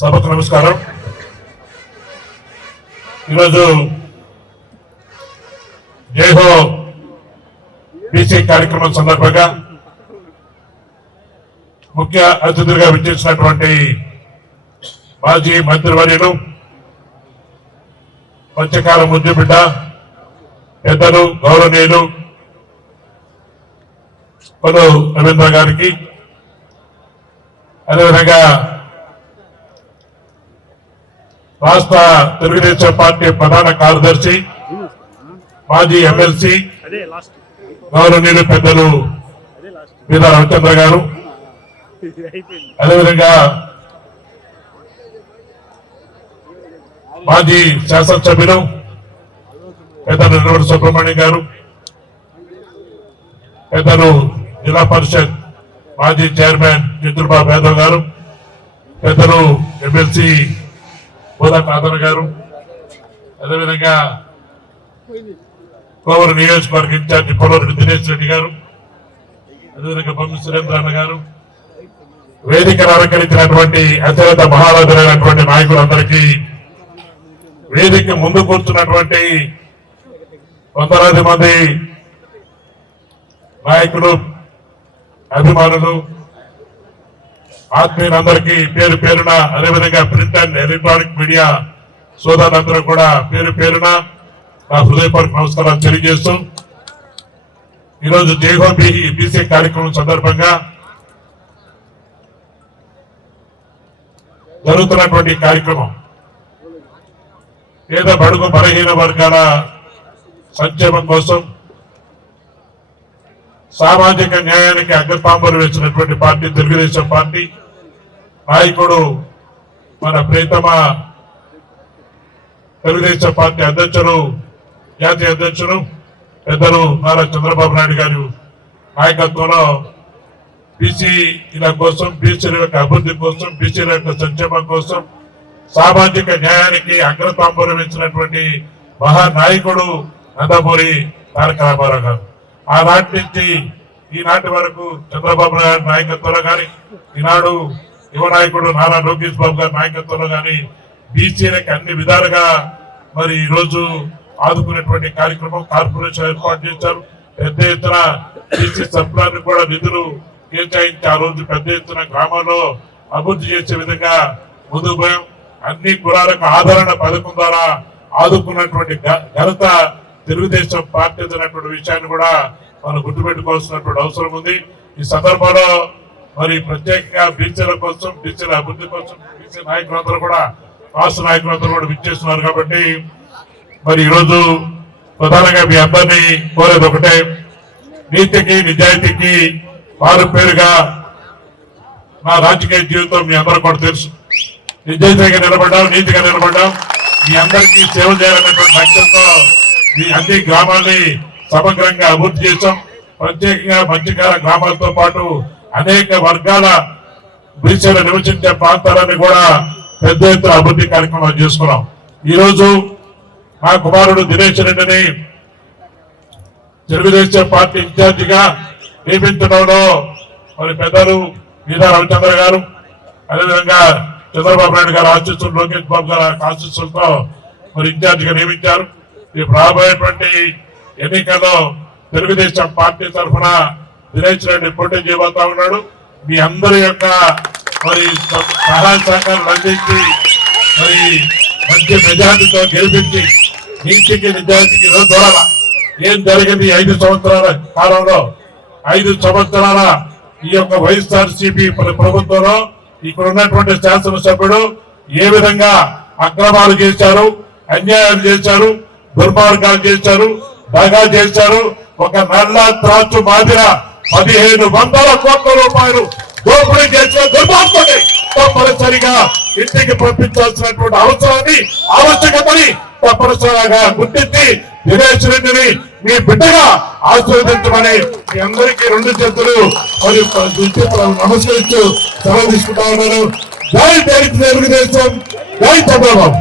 సభకు నమస్కారం. ఈరోజు జైహో బీసీ కార్యక్రమం సందర్భంగా ముఖ్య అతిథులుగా విచ్చేసినటువంటి మాజీ మంత్రివర్యులు మత్స్యకాల ముద్దు బిడ్డ పెద్దలు గౌరవనీయులు పలు రవీంద్ర గారికి అదేవిధంగా రాష్ట్ర తెలుగుదేశం పార్టీ ప్రధాన కార్యదర్శి మాజీ ఎమ్మెల్సీ అదే గౌరవనీయులు పెద్దలు అదే రవిచంద్ర గారు. అదేవిధంగా మాజీ శాసనసభ్యులు పెద్దలు నిర్మల సుబ్రహ్మణ్యం గారు పెద్దలు జిల్లా పరిషత్ మాజీ చైర్మన్ చంద్రబాబు యాదవ్ గారు పెద్దలు ఎమ్మెల్సీ బోధా కాదర్ గారు? అదేవిధంగా కోవూరు నియోజకవర్గ ఇన్ఛార్జి పొలవరెడ్డి దినేష్ రెడ్డి గారు అదేవిధంగా బొమ్మ సురేంద్ర అన్న గారు వేదికను అలంకరించినటువంటి అత్యంత మహారాజులైనటువంటి నాయకులందరికీ వేదిక ముందు కూర్చున్నటువంటి వందలాది మంది నాయకులు అభిమానులు ఆత్మీయులందరికీ పేరు పేరున అదేవిధంగా ప్రింట్ అండ్ ఎలక్ట్రానిక్ మీడియా సోదరులందరూ కూడా పేరు పేరున నా హృదయపూర్వక నమస్కారాలు తెలియజేస్తూ ఈరోజు జైహో బీసీ కార్యక్రమం సందర్భంగా జరుగుతున్నటువంటి కార్యక్రమం పేద బడుగు బలహీన వర్గాల సంక్షేమం కోసం సామాజిక న్యాయానికి అగ్రతాంబరు వేసినటువంటి పార్టీ తెలుగుదేశం పార్టీ నాయకుడు మన ప్రీతమ తెలుగుదేశం పార్టీ అధ్యక్షులు జాతీయ అధ్యక్షులు పెద్దలు నారా చంద్రబాబు నాయుడు గారు నాయకత్వంలో బీసీల కోసం బీసీల యొక్క అభివృద్ధి కోసం బీసీల యొక్క సంక్షేమం కోసం సామాజిక న్యాయానికి అగ్రతాంబరం ఇచ్చినటువంటి మహానాయకుడు నందమూరి తారక రామారావు గారు. ఆనాటి నుంచి ఈనాటి వరకు చంద్రబాబు నాయుడు నాయకత్వంలో కానీ ఈనాడు యువ నాయకుడు నారా లోకేష్ బాబు గారి నాయకత్వంలో కానీ బీసీలకు అన్ని విధాలుగా మరి ఈ రోజు ఆదుకునేటువంటి కార్యక్రమం కార్పొరేషన్ ఏర్పాటు చేశారు. పెద్ద ఎత్తున బీసీ సభ్యులను కూడా నిధులు కేటాయించి ఆ రోజు పెద్ద ఎత్తున గ్రామాల్లో అభివృద్ధి చేసే విధంగా ముందుకు అన్ని కులాలకు ఆదరణ పథకం ద్వారా ఆదుకున్నటువంటి ఘనత తెలుగుదేశం పార్టీ అనేటువంటి విషయాన్ని కూడా మనం గుర్తుపెట్టుకోవాల్సినటువంటి అవసరం ఉంది. ఈ సందర్భంలో మరి ప్రత్యేకంగా బీసీల కోసం బీసీల అభివృద్ధి కోసం బీసీ నాయకులందరూ కూడా రాష్ట్ర నాయకులందరూ కూడా విచ్చేస్తున్నారు కాబట్టి మరి ఈరోజు ప్రధానంగా మీ అందరినీ కోరేది ఒకటే. నీతికి నిజాయితీకి వారు పేరుగా నా రాజకీయ జీవితం మీ అందరూ కూడా తెలుసు. నిజాయితీగా నిలబడ్డాం నీతిగా నిలబడ్డాం. మీ అందరికీ సేవ చేయాలనేటువంటి లక్ష్యంతో ఈ అన్ని గ్రామాల్ని సమగ్రంగా అభివృద్ధి చేశాం. ప్రత్యేకంగా మంచికాల గ్రామాలతో పాటు అనేక వర్గాల బీసీలు నివసించే ప్రాంతాలన్నీ కూడా పెద్ద ఎత్తున అభివృద్ధి కార్యక్రమాలు చేసుకున్నాం. ఈ రోజు మా కుమారుడు దినేష్ రెడ్డిని తెలుగుదేశం పార్టీ ఇన్ఛార్జిగా నియమించడంలో మరి పెద్దలు మీదా రవిచంద్ర గారు అదేవిధంగా చంద్రబాబు నాయుడు గారు ఆశీస్సులు లోకేష్ బాబు గారు ఆశీస్సులతో మరి ఇన్ఛార్జిగా నియమించారు. రేపు రాబోయేటువంటి ఎన్నికల్లో తెలుగుదేశం పార్టీ తరఫున దినేష్ రెడ్డి పోటీ చేయబోతా ఉన్నాడు. మీ అందరి యొక్క మరి సహాయ సహకారాలు అందించి మరి మంచి మెజార్టీతో గెలిపించి నీతికి నిజాయితీకి దూరాల. ఏం జరిగింది ఐదు సంవత్సరాల కాలంలో? ఐదు సంవత్సరాల ఈ యొక్క వైఎస్ఆర్ సిపి ప్రభుత్వంలో ఇక్కడ ఉన్నటువంటి శాసనసభ్యుడు ఏ విధంగా అక్రమాలు చేశారు అన్యాయాలు చేశారు దుర్మార్గాలు చేశారు దగా చేశారు. ఒక నల్ల త్రాచు మాదిర పదిహేను వందల కోట్ల రూపాయలు దోపిడీ చేసిన దుర్మార్గుడి తప్పనిసరిగా ఇంటికి పంపించాల్సినటువంటి అవసరాన్ని ఆవశ్యకతని తప్పనిసరిగా గుర్తించి దినేష్ రెడ్డిని మీ బిడ్డగా ఆశీర్వదించమని మీ అందరికీ రెండు చేతులు మరియు చేతులు నమస్కరిస్తూ సెలవు తీసుకుంటా ఉన్నాను. జై తెలుగుదేశం జై చంద్రబాబు.